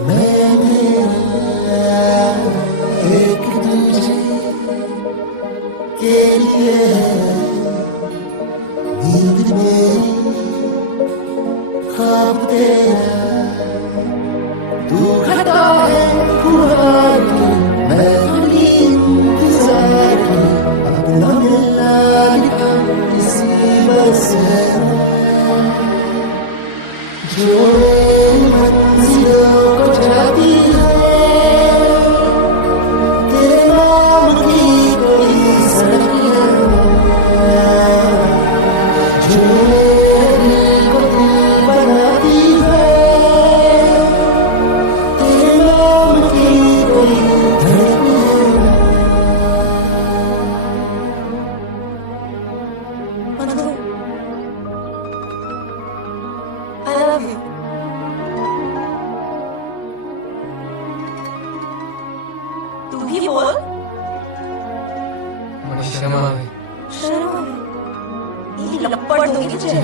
मैंने एक दूजे के लिए नींद मेरी ख्वाब तेरा तू खता है खुमार की मैं अपनी इंतजार की अपना मिलना लिखा इसी बस जो मंजिलों को जाती है तेरे नाम की कोई सड़क है जो दिल को दिल बनाती है तेरे नाम की कोई धड़क है मधु I love you. तू भी बोल मला शर्म आवे शर्म ये लपड़ दूंगी तुझे